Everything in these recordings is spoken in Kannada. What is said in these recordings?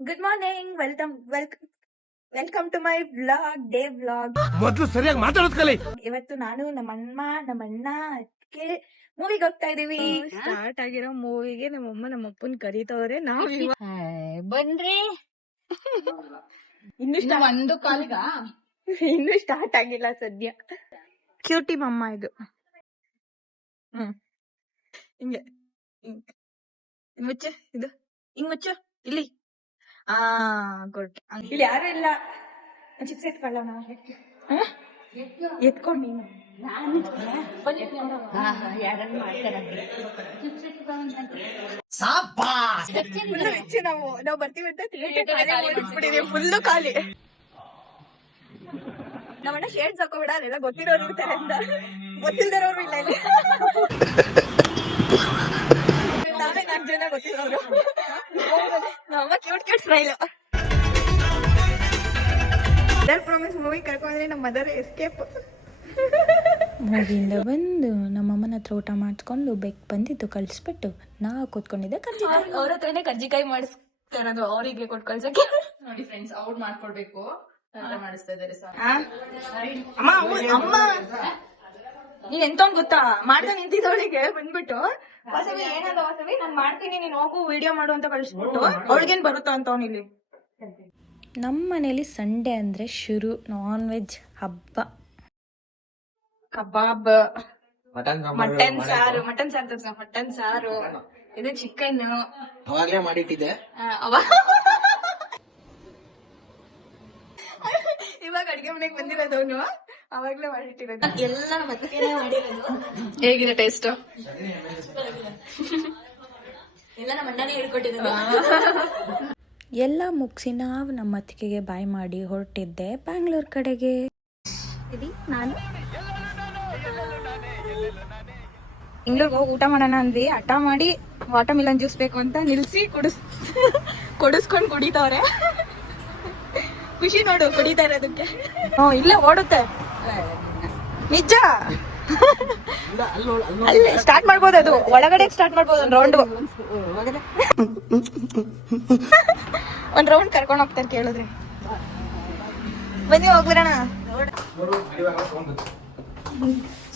Good morning, welcome to my vlog, day vlog. ಮೊದಲು ಸರಿಯಾಗಿ ಮಾತಾಡೋದ್ ಕಲಿ. ಇವತ್ತು ನಾನು ನಮ್ಮಣ್ಣ ಅದಕ್ಕೆ ಮೂವಿಗೆ ಹೋಗ್ತಾ ಇದೀವಿ. ಸ್ಟಾರ್ಟ್ ಆಗಿರೋ ಮೂವಿಗೆ ನಮ್ಮಮ್ಮ ನಮ್ಮಪ್ಪನ್ ಕರೀತವ್ರೆ. ನಾವ್ ಬನ್ರಿ. ಇನ್ನು ಒಂದು ಕಾಲಿಗ ಇನ್ನು ಸ್ಟಾರ್ಟ್ ಆಗಿಲ್ಲ ಸದ್ಯ. ಕ್ಯೂಟಿ ಮಮ್ಮ ಇದು. ಹಿಂಗೆ ಮುಚ್ಚ, ಇದು ಹಿಂಗ್ ಮುಚ್ಚು. ಇಲ್ಲಿ ಗುಡ್. ಇಲ್ಲಿ ಯಾರು ಇಲ್ಲ. ಚಿಪ್ಸ್ ಎತ್ಕೊಳ್ಳೋಣ. ಎತ್ಕೊಂಡ್ ನೀನು ನಾವು ಬರ್ತೀವಿ ಅಂತ ಫುಲ್ಲು ಖಾಲಿ. ನಮ್ಮಣ್ಣ ಶೇಡ್ಸ್ ಹಾಕೋಬೇಡ, ಅಲ್ಲೆಲ್ಲ ಗೊತ್ತಿರೋರು ಇರ್ತಾರೆ ಅಂತ. ಗೊತ್ತಿಲ್ದಿರೋರು ಇಲ್ಲ ಇಲ್ಲಿ. ನಾವೇ 4 ಜನ ಗೊತ್ತಿರೋರು. ನಮ್ಮ cute smile. Mother promise movie ಕರ್ಕೊಂಡ್ರೆ ನಮ್ಮ ಮದರ್ ಎಸ್ಕೇಪ್. ಮೂವಿಯಿಂದ ಬಂದು ನಮ್ಮಮ್ಮನ ಹತ್ರ ಊಟ ಮಾಡಿಸ್ಕೊಂಡು ಬೆಕ್ ಬಂದಿದ್ದು ಕಳಿಸ್ಬಿಟ್ಟು ನಾವು ಕೂತ್ಕೊಂಡಿದ್ದೆ. ಅವ್ರ ಹತ್ರನೇ ಕರ್ಜಿಕಾಯಿ ಮಾಡಿಸ್ತಾರದು, ಅವರಿಗೆ ಕೊಟ್ಟು ಕಳ್ಸಕ್ಕೆ. ನೋಡಿ ಫ್ರೆಂಡ್ಸ್, ಅವ್ರು ಮಾಡ್ಕೊಡ್ಬೇಕು ಮಾಡಿಸ್ತಾ ಇದಾರೆ. ಅಮ್ಮ ನೀನ್ ಎಂತೊಂದ್ ಗೊತ್ತಾ, ಮಾಡ್ತಾ ನಿಂತಿದ್ದವಳಿಗೆ ಬಂದ್ಬಿಟ್ಟು ವಾಸವಿ ಏನಂದ, ವಾಸವಿ ನಾನ್ ಮಾಡ್ತೀನಿ ನೀನ್ ಹೋಗು ವಿಡಿಯೋ ಮಾಡು ಅಂತ ಕಳಿಸ್ಬಿಟ್ಟು ಅವಳಿಗೇನ್ ಬರುತ್ತಾ ಅಂತ ಅವನಿಲ್ಲಿ. ನಮ್ಮ ಮನೇಲಿ ಸಂಡೇ ಅಂದ್ರೆ ಶುರು ನಾನ್ ವೆಜ್ ಹಬ್ಬ. ಕಬಾಬ್, ಮಟನ್ ಸಾರು, ಇದು ಚಿಕನ್ ಅವಾಗ್ಲೇ ಮಾಡಿಟ್ಟಿದ್ದೆ. ಇವಾಗ ಅಡ್ಗೆ ಮನೆಗೆ ಬಂದಿರೋದವನು, ಅವಾಗ್ಲೇ ಮಾಡಿಟ್ಟಿರೋದು ಎಲ್ಲ ಮತ್ತೆ ಮಾಡಿರೋದು. ಹೇಗಿದೆ ಟೇಸ್ಟ್? ಎಲ್ಲ ನಮ್ಮ ಅಣ್ಣನೇ ಹೇಳ್ಕೊಟ್ಟಿರೋದು. ಎಲ್ಲ ಮುಗಿಸಿ ನಾವು ನಮ್ಮ ಅತ್ತಿಗೆಗೆ ಬಾಯ್ ಮಾಡಿ ಹೊರಟಿದ್ದೆ ಬ್ಯಾಂಗ್ಳೂರ್ ಕಡೆಗೆ. ನಾನು ಬೆಂಗ್ಳೂರ್ಗೆ ಹೋಗಿ ಊಟ ಮಾಡೋಣ ಅಂದ್ವಿ. ಹಠ ಮಾಡಿ ವಾಟರ್ ಮಿಲನ್ ಜ್ಯೂಸ್ ಬೇಕು ಅಂತ ನಿಲ್ಸಿ ಕೊಡಿಸ್ಕೊಂಡ್ ಕುಡಿತವ್ರೆ. ಖುಷಿ ನೋಡು ಕುಡಿತಾ ಇರೋದಕ್ಕೆ. ಇಲ್ಲೇ ಓಡುತ್ತೆ ನಿಜ. ಅಲ್ಲಿ ಸ್ಟಾರ್ಟ್ ಮಾಡ್ಬೋದು, ಅದು ಒಳಗಡೆ ಸ್ಟಾರ್ಟ್ ಮಾಡ್ಬೋದು. ಒಂದ್ ರೌಂಡ್ ಕರ್ಕೊಂಡ್ ಹೋಗ್ತಾರೆ ಕೇಳಿದ್ರೆ. ಬನ್ನಿ ಹೋಗ್ಬಿಡೋಣ.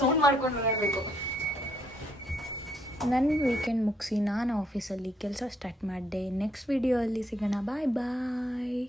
ಸೌಂಡ್ ಮಾಡ್ಕೊಂಡು ನೋಡ್ಬೇಕು. ನನ್ನ ವೀಕೆಂಡ್ ಮುಗಿಸಿ ನಾನು ಆಫೀಸಲ್ಲಿ ಕೆಲಸ ಸ್ಟಾರ್ಟ್ ಮಾಡಿದೆ. ನೆಕ್ಸ್ಟ್ ವಿಡಿಯೋ ಅಲ್ಲಿ ಸಿಗೋಣ. ಬಾಯ್ ಬಾಯ್.